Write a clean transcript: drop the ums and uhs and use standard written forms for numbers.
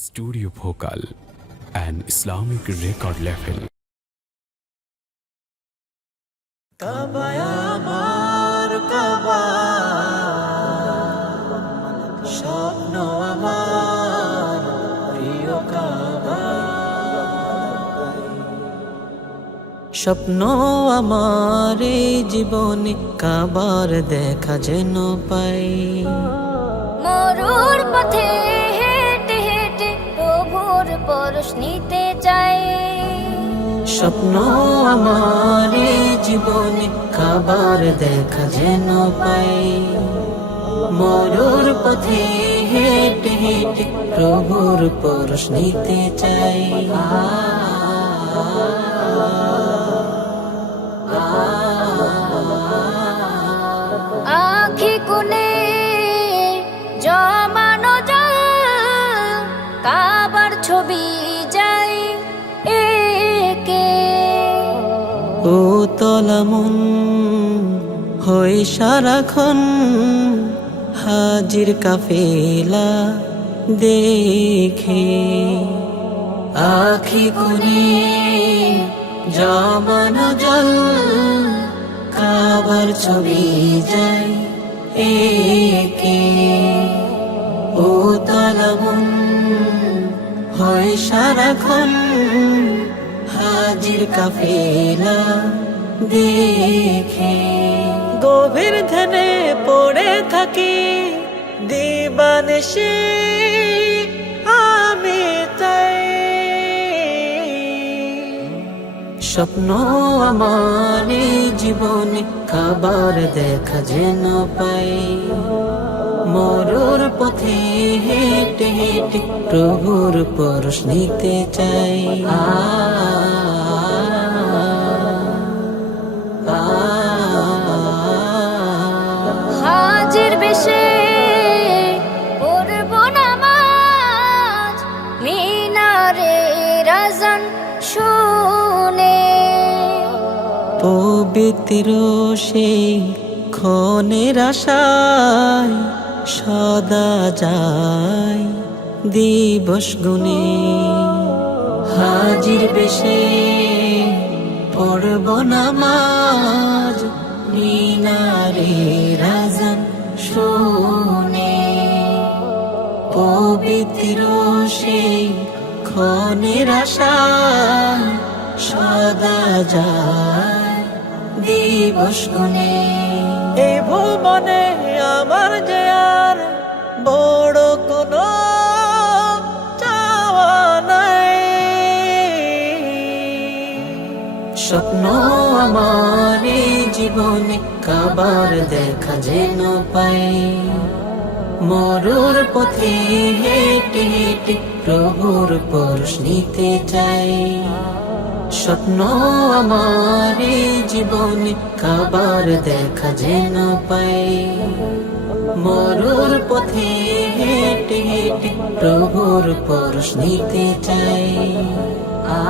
Studio Bhokal, an Islamic record label. কাবায় আমার কাবা, স্বপ্ন আমার প্রিয় কাবা, স্বপ্ন আমার এই জীবনে কাবার দেখা যেন পাই। মরুর পথে হেঁটে হেঁটে প্রভুর পরশ নিতে চাই। স্বপ্ন আমার এই জীবনে কাবার দেখা যেন পাই। মরুর পথে হেঁটে হেঁটে প্রভুর পরশ নিতে চাই। আখি কোণে জমানো জল, কাবার ছবি যাই একে। ও তলামন হই সারাক্ষণ হাজির কাফেলা দেখে। আখি কোণে জমানো জল, কাবার ছবি যাই একে। ও তলামন হয় সারাক্ষণ হাজির কাফেলা দেখে। গভীর ধ্যানে পড়ে থাকি দিবানিশি আমি তাই। স্বপ্ন আমার এই জীবনে কাবার দেখা যেন পাই। মরুর পথে হেঁটে হেঁটে প্রভুর পরশ নিতে চাই। হাজির বেশে পড়ব নামাজ, মিনারে রাজন শুনে। পবিত্র সেই ক্ষণের আশায় সদা যায় দিবস গুনে। হাজির বেশে পড়ব নামাজ, মিনারে রাজন শুনে। পবিত্র সেই ক্ষণের আশায় সদা যায় দিবস গুনে। এই ভুবনে আমার যে আর বড় কোনো চাওয়া নাই। স্বপ্ন আমার এই জীবনে কাবার দেখা যেন পাই। মরুর পথে হেঁটে হেঁটে প্রভুর পরশ নিতে চাই। স্বপ্ন আমার এই জীবনে কাবার দেখা যেন পাই। মরুর পথে হেঁটে হেঁটে প্রভুর পরশ নিতে চাই। আ